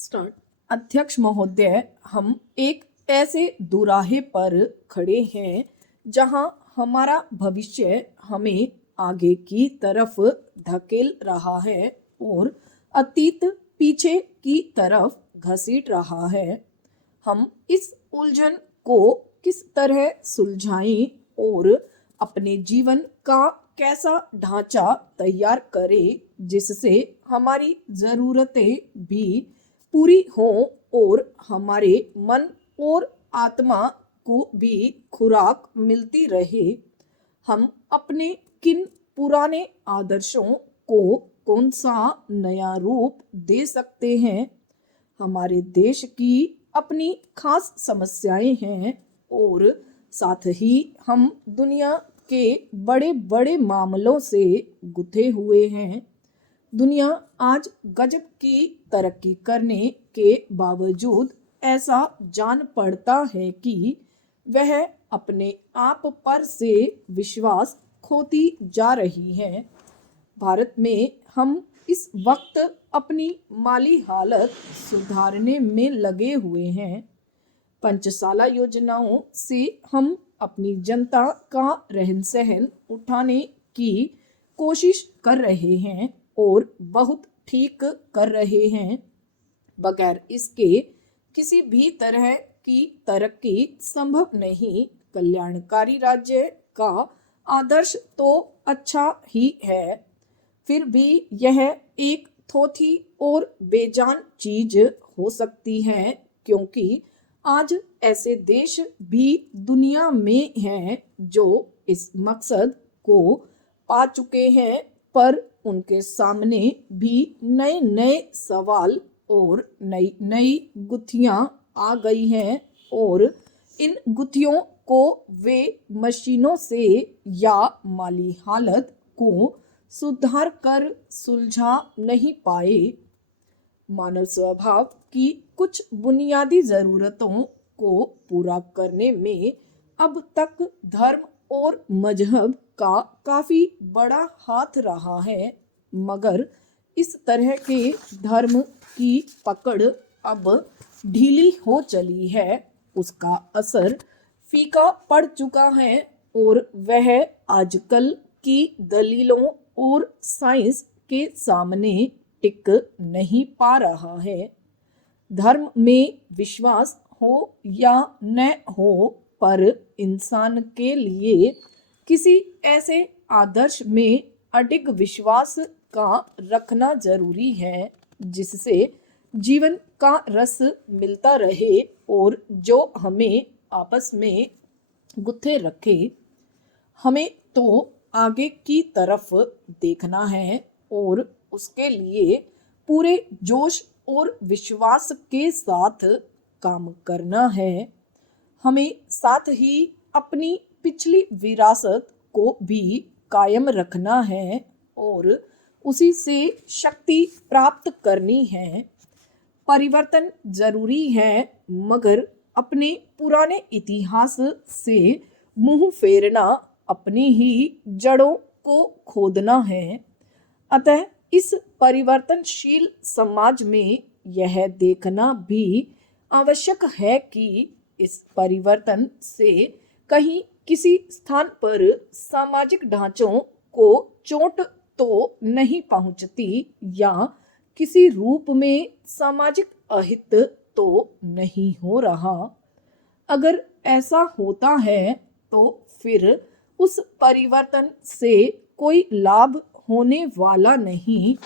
Start. अध्यक्ष महोदय, हम एक ऐसे दुराहे पर खड़े हैं जहां हमारा भविष्य हमें आगे की तरफ धकेल रहा है और अतीत पीछे की तरफ घसीट रहा है। हम इस उलझन को किस तरह सुलझाएं और अपने जीवन का कैसा ढांचा तैयार करें जिससे हमारी ज़रूरतें भी पूरी हों और हमारे मन और आत्मा को भी खुराक मिलती रहे। हम अपने किन पुराने आदर्शों को कौन सा नया रूप दे सकते हैं। हमारे देश की अपनी खास समस्याएं हैं और साथ ही हम दुनिया के बड़े बड़े मामलों से गुथे हुए हैं। दुनिया आज गजब की तरक्की करने के बावजूद ऐसा जान पड़ता है कि वह अपने आप पर से विश्वास खोती जा रही है। भारत में हम इस वक्त अपनी माली हालत सुधारने में लगे हुए हैं। पंचशाला योजनाओं से हम अपनी जनता का रहन सहन उठाने की कोशिश कर रहे हैं और बहुत ठीक कर रहे हैं। बगैर इसके किसी भी तरह की तरक्की संभव नहीं। कल्याणकारी राज्य का आदर्श तो अच्छा ही है, फिर भी यह एक थोथी और बेजान चीज हो सकती है क्योंकि आज ऐसे देश भी दुनिया में हैं जो इस मकसद को पा चुके हैं, पर उनके सामने भी नए नए सवाल और नई नई गुत्थियां आ गई हैं और इन गुत्थियों को वे मशीनों से या माली हालत को सुधार कर सुलझा नहीं पाए। मानव स्वभाव की कुछ बुनियादी ज़रूरतों को पूरा करने में अब तक धर्म और मजहब का काफ़ी बड़ा हाथ रहा है, मगर इस तरह के धर्म की पकड़ अब ढीली हो चली है। उसका असर फीका पड़ चुका है और वह आजकल की दलीलों और साइंस के सामने टिक नहीं पा रहा है। धर्म में विश्वास हो या न हो, पर इंसान के लिए किसी ऐसे आदर्श में अडिग विश्वास का रखना जरूरी है जिससे जीवन का रस मिलता रहे और जो हमें आपस में गुत्थे रखे। हमें तो आगे की तरफ देखना है और उसके लिए पूरे जोश और विश्वास के साथ काम करना है। हमें साथ ही अपनी पिछली विरासत को भी कायम रखना है और उसी से शक्ति प्राप्त करनी है। परिवर्तन जरूरी है, मगर अपने पुराने इतिहास से मुंह फेरना अपनी ही जड़ों को खोदना है। अतः इस परिवर्तनशील समाज में यह देखना भी आवश्यक है कि इस परिवर्तन से कहीं किसी स्थान पर सामाजिक ढांचों को चोट तो नहीं पहुंचती या किसी रूप में सामाजिक अहित तो नहीं हो रहा। अगर ऐसा होता है तो फिर उस परिवर्तन से कोई लाभ होने वाला नहीं।